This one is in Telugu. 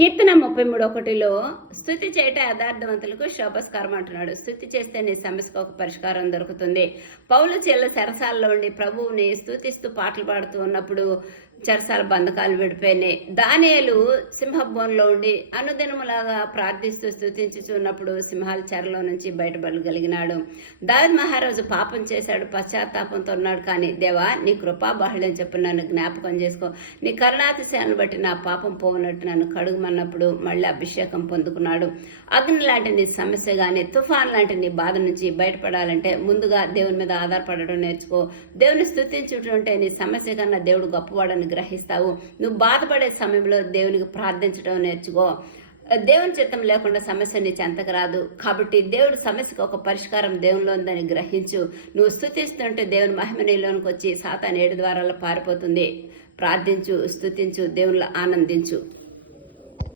కీర్తన ముప్పై మూడు ఒకటిలో స్థుతి చేయట యథార్థవంతులకు శోభస్కారం అంటున్నాడు. స్థుతి చేస్తే నీ సమస్యకు ఒక పరిష్కారం దొరుకుతుంది. పౌలు చెల్ల చెరసాలలో ఉండి ప్రభువుని స్థుతిస్తూ పాటలు పాడుతూ ఉన్నప్పుడు చెరసాల బంధకాలు విడిపోయినాయి. దానియలు సింహభవన్లో ఉండి అనుదినములాగా ప్రార్థిస్తూ స్థుతించుచున్నప్పుడు సింహాల చెరలో నుంచి బయటపడగలిగినాడు దావిద్ మహారాజు పాపం చేశాడు పశ్చాత్తాపంతో ఉన్నాడు. కానీ దేవా నీ కృపా బాహుళ్యం చెప్పు నన్ను జ్ఞాపకం చేసుకో. నీ కరుణాతిశయాన్ని బట్టి నా పాపం పోనట్టు నన్ను కడుగుమన్నప్పుడు మళ్ళీ అభిషేకం పొందుకున్నాడు. అగ్ని లాంటి నీ సమస్య కానీ తుఫాన్ లాంటి నీ బాధ నుంచి బయటపడాలంటే ముందుగా దేవుని మీద ఆధారపడడం నేర్చుకో. దేవుని స్థుతించుంటే నీ సమస్య కన్నా దేవుడు గొప్పవాడని గ్రహిస్తావు. నువ్వు బాధపడే సమయంలో దేవునికి ప్రార్థించడం నేర్చుకో. దేవుని చిత్తం లేకుండా సమస్య నీ చెంతకు రాదు. కాబట్టి దేవుడి సమస్యకు ఒక పరిష్కారం దేవునిలో ఉందని గ్రహించు. నువ్వు స్థుతిస్తుంటే దేవుని మహిమ నీలోనికి వచ్చి సాతాన్ ఏడు ద్వారాల పారిపోతుంది. ప్రార్థించు స్థుతించు దేవుళ్ళు ఆనందించు.